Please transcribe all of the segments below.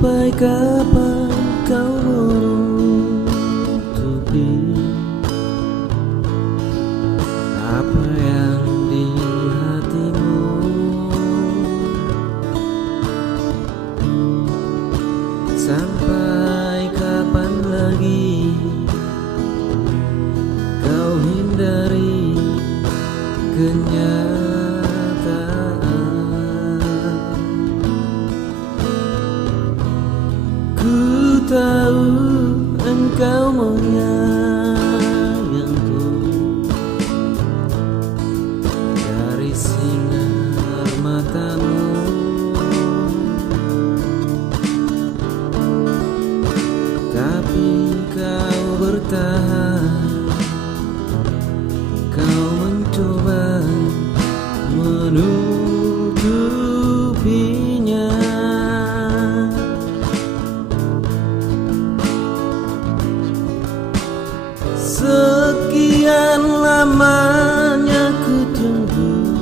Sampai kapan kau menutupi apa yang di hatimu? Sampai kapan lagi kau hindari kenyataan? Ku tahu engkau menyayangku dari sinar matamu, tapi kau bertahan. Kau mencoba menutupinya. Sekian lamanya ku tunggu,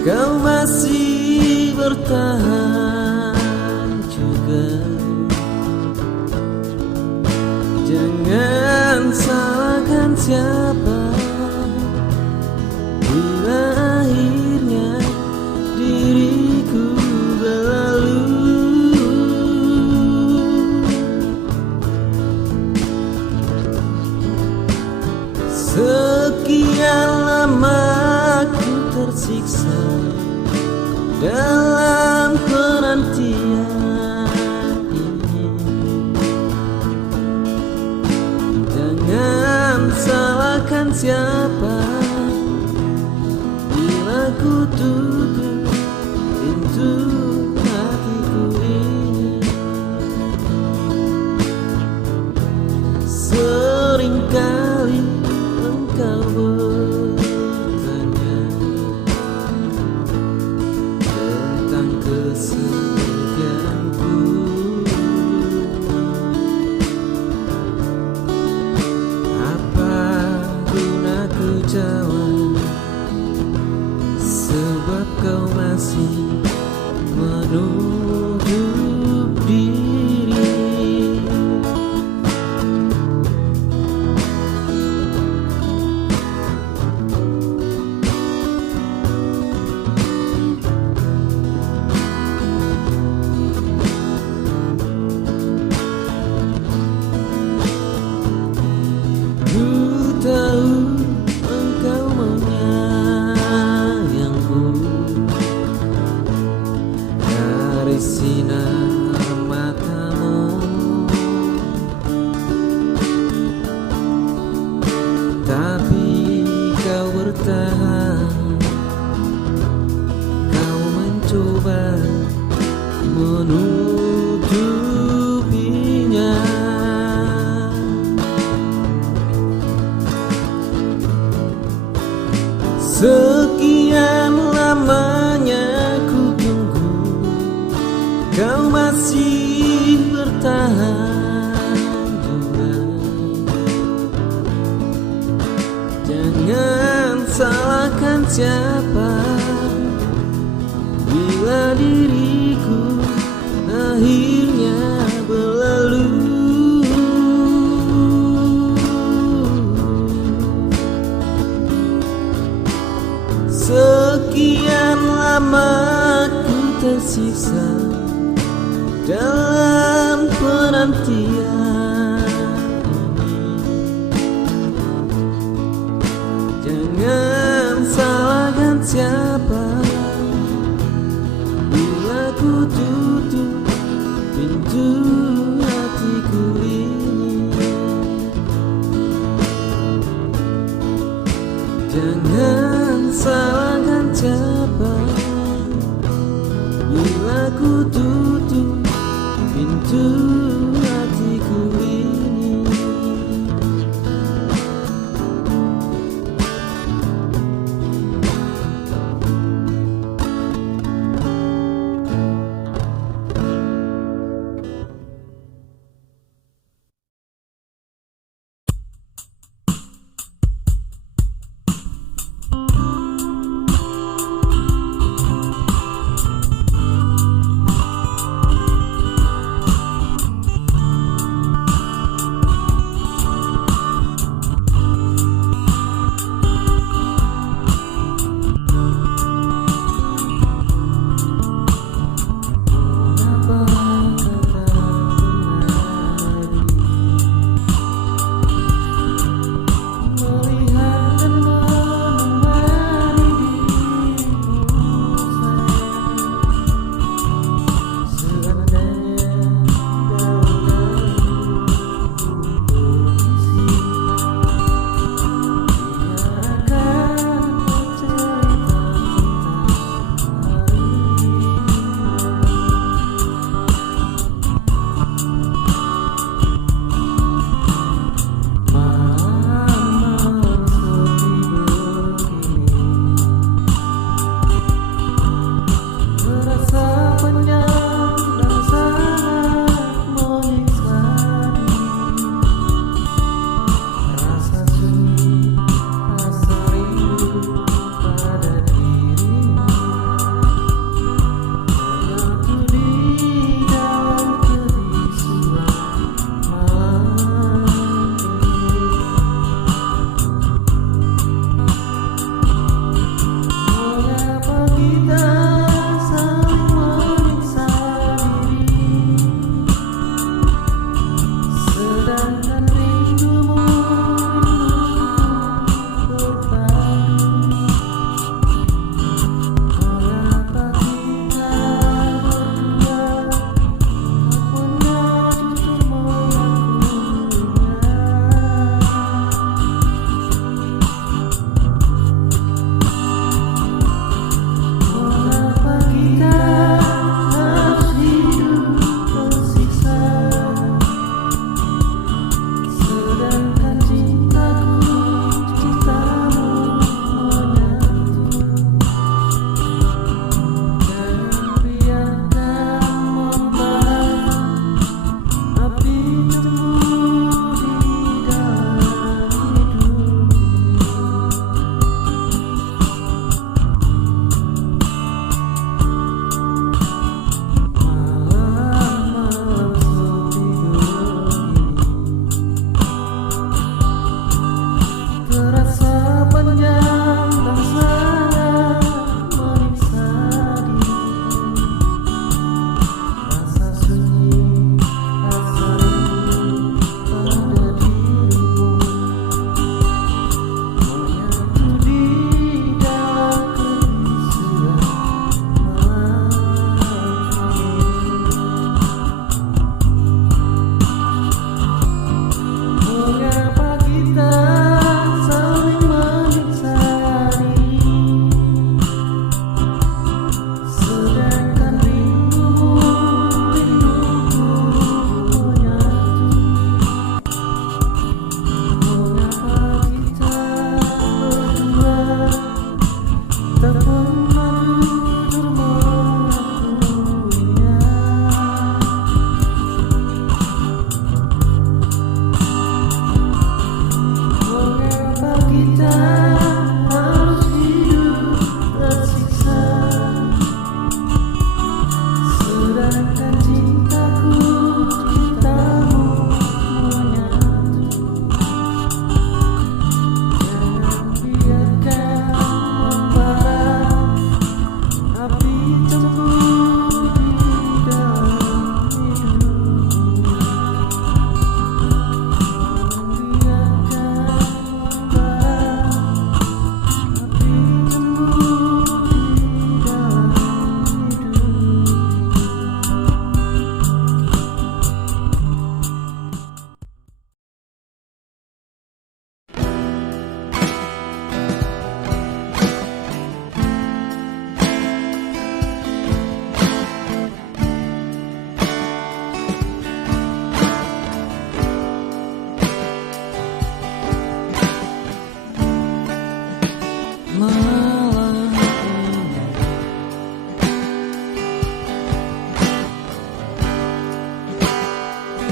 kau masih bertahan juga. Jangan salahkan siapa bila akhirnya diriku berlalu. Sekian lama ku tersiksa dalam penantian ini. Jangan salahkan siapa bila ku tutup pintu hatiku ini. Seringkali engkau bertanya tentang kesedihanku. Apa guna ku jawab, sebab kau masih menutup diri. Ku tahu engkau menyayangku dari sinar matamu, tapi kau bertahan. Kau mencoba menutupinya. Sekian lamanya ku tunggu, kau masih bertahan juga. Jangan salahkan siapa bila diriku akhirnya berlalu. Sekian lama ku tersiksa dalam penantian ini. Jangan salahkan siapa bila ku tutup pintu hatiku ini. Jangan salahkan siapa bila ku tutup pintu hatiku ini.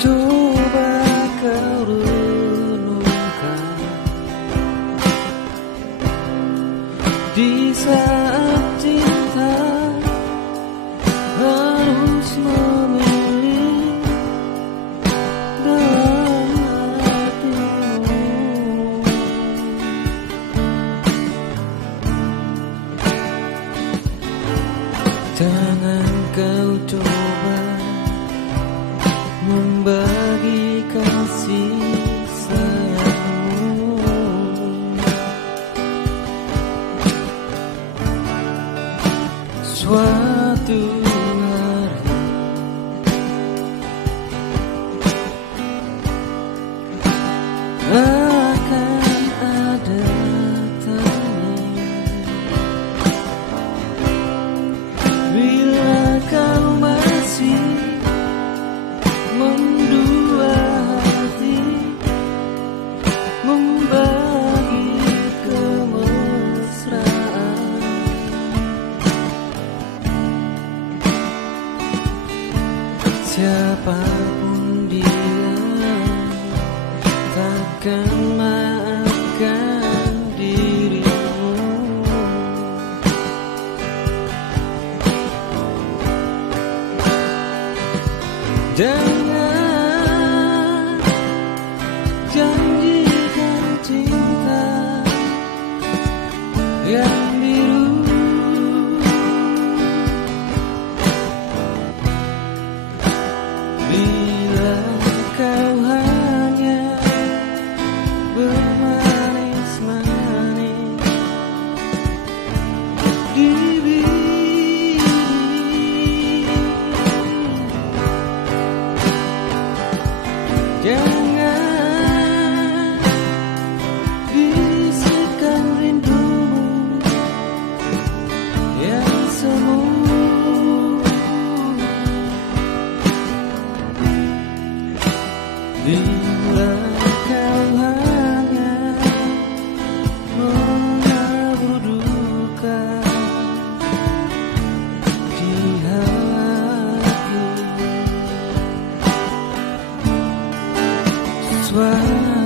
Coba kau renungkan, di saat cinta harus memilih dalam hatimu. Jangan kau coba membagi kasih sayangmu. Suatu hari akan ada tanya, bila kau masih mendua hati, membagi kemesraan. Siapapun dia takkan maafkan dirimu. Jangan janjikan cinta yang biru, bila kau hanya bermanis-manis di bibir. Jangan bisikan rindumu yang semu, bila kau hanya menabur duka di hati. Suara